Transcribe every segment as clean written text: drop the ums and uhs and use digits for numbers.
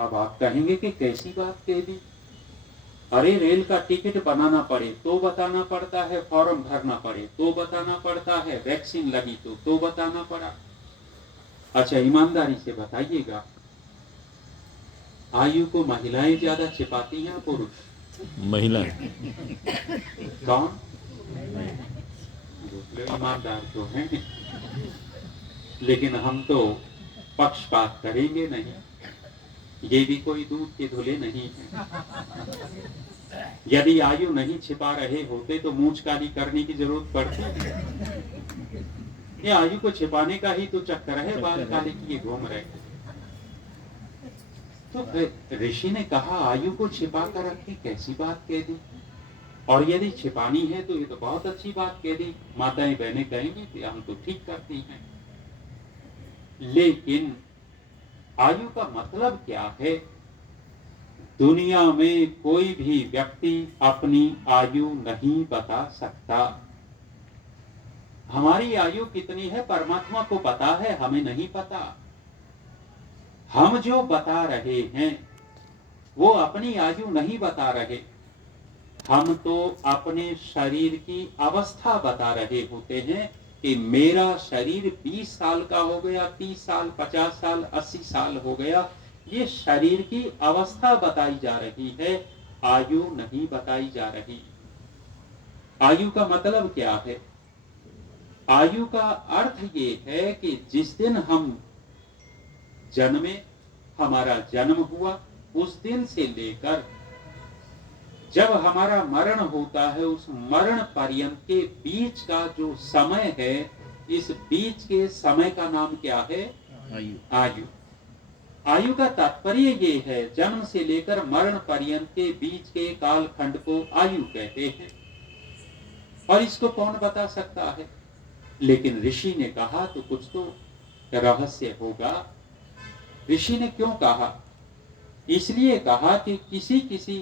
अब आप कहेंगे कि कैसी बात कह दी, अरे रेल का टिकट बनाना पड़े तो बताना पड़ता है, फॉर्म भरना पड़े तो बताना पड़ता है, वैक्सीन लगी तो बताना पड़ा। अच्छा ईमानदारी से बताइएगा, आयु को महिलाएं ज्यादा छिपाती हैं पुरुष? महिला। कौन? ईमानदार तो हैं, लेकिन हम तो पक्षपात करेंगे नहीं, ये भी कोई दूध के धुले नहीं है। यदि आयु नहीं छिपा रहे होते तो मूंछ काली करने की जरूरत पड़ती? ये आयु को छिपाने का ही तो चक्कर है, बाल काले किए घूम रहे। तो ऋषि ने कहा आयु को छिपा कर रखी, कैसी बात कह दी, और यदि छिपानी है तो ये तो बहुत अच्छी बात कह दी। माताएं बहनें कहेंगी कि हम तो ठीक करती हैं, लेकिन आयु का मतलब क्या है? दुनिया में कोई भी व्यक्ति अपनी आयु नहीं बता सकता। हमारी आयु कितनी है परमात्मा को पता है, हमें नहीं पता। हम जो बता रहे हैं वो अपनी आयु नहीं बता रहे, हम तो अपने शरीर की अवस्था बता रहे होते हैं कि मेरा शरीर 20 साल का हो गया, 30 साल, 50 साल, 80 साल हो गया। ये शरीर की अवस्था बताई जा रही है, आयु नहीं बताई जा रही। आयु का मतलब क्या है? आयु का अर्थ ये है कि जिस दिन हम जन्मे, हमारा जन्म हुआ, उस दिन से लेकर जब हमारा मरण होता है, उस मरण पर्यंत के बीच का जो समय है, इस बीच के समय का नाम क्या है? आयु। आयु। आयु का तात्पर्य ये है, जन्म से लेकर मरण पर्यंत के बीच के कालखंड को आयु कहते हैं। और इसको कौन बता सकता है? लेकिन ऋषि ने कहा तो कुछ तो रहस्य होगा। ऋषि ने क्यों कहा? इसलिए कहा कि किसी किसी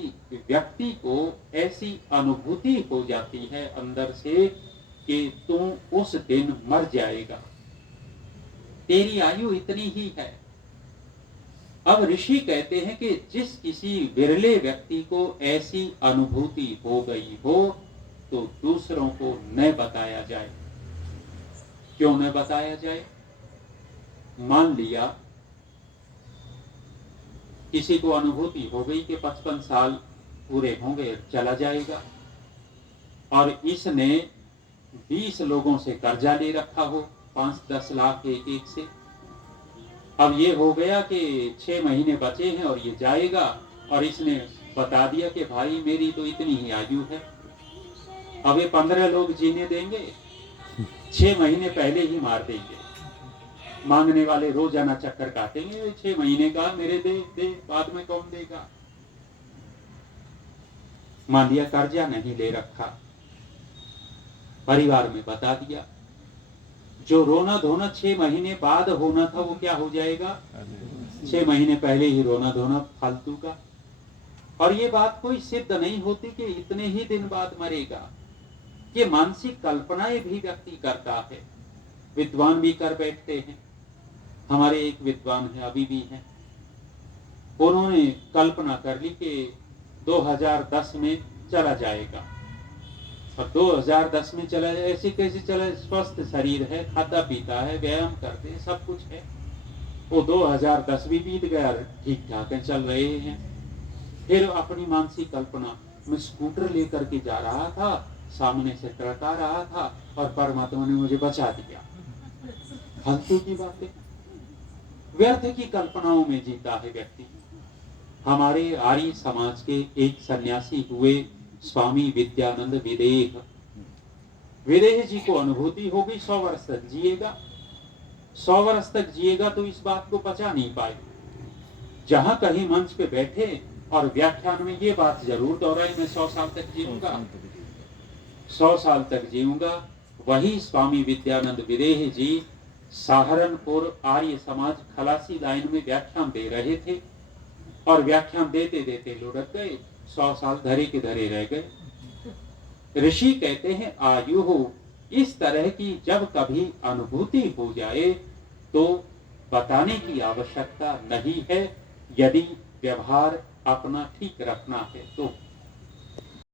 व्यक्ति को ऐसी अनुभूति हो जाती है अंदर से कि तू उस दिन मर जाएगा, तेरी आयु इतनी ही है। अब ऋषि कहते हैं कि जिस किसी विरले व्यक्ति को ऐसी अनुभूति हो गई हो तो दूसरों को न बताया जाए। क्यों न बताया जाए? मान लिया किसी को अनुभूति हो गई कि 55 साल पूरे होंगे, चला जाएगा, और इसने 20 लोगों से कर्जा ले रखा हो 5-10 लाख एक एक से। अब ये हो गया कि 6 महीने बचे हैं और ये जाएगा, और इसने बता दिया कि भाई मेरी तो इतनी ही आयु है। अब ये 15 लोग जीने देंगे? 6 महीने पहले ही मार देंगे। मांगने वाले रोजाना चक्कर काटेंगे, 6 महीने का मेरे दे, बाद में कौन देगा? मान लिया कर्जा नहीं ले रखा, परिवार में बता दिया, जो रोना धोना 6 महीने बाद होना था वो क्या हो जाएगा? 6 महीने पहले ही रोना धोना फालतू का। और ये बात कोई सिद्ध नहीं होती कि इतने ही दिन बाद मरेगा। ये मानसिक कल्पनाएं भी व्यक्ति करता है, विद्वान भी कर बैठते हैं। हमारे एक विद्वान है, अभी भी हैं, उन्होंने कल्पना कर ली कि 2010 में चला जाएगा। और 2010 में चला जाए, ऐसे कैसे चला? स्वस्थ शरीर है, खाता पीता है, व्यायाम करते हैं, सब कुछ है। वो 2010 भी बीत गया, ठीक ठाक है, चल रहे हैं। फिर अपनी मानसिक कल्पना में स्कूटर लेकर के जा रहा था, सामने से ट्रक आ रहा था और परमात्मा ने मुझे बचा दिया। फालतू की बातें, व्यर्थ की कल्पनाओं में जीता है व्यक्ति। हमारे आर्य समाज के एक सन्यासी हुए स्वामी विद्यानंद विदेह। विदेह जी को अनुभूति हो गई 100 वर्ष तक जिएगा। 100 वर्ष तक जिएगा तो इस बात को पचा नहीं पाए। जहां कहीं मंच पे बैठे और व्याख्यान में ये बात जरूर दोहराई, मैं 100 साल तक जीऊंगा, 100 साल तक जीऊंगा। वही स्वामी विद्यानंद विदेह जी सहारनपुर आर्य समाज खलासी लाइन में व्याख्यान दे रहे थे, और व्याख्यान देते देते लुढ़क गए, 100 साल धरे के धरे रह गए। ऋषि कहते हैं आयु हो इस तरह की जब कभी अनुभूति हो जाए तो बताने की आवश्यकता नहीं है। यदि व्यवहार अपना ठीक रखना है तो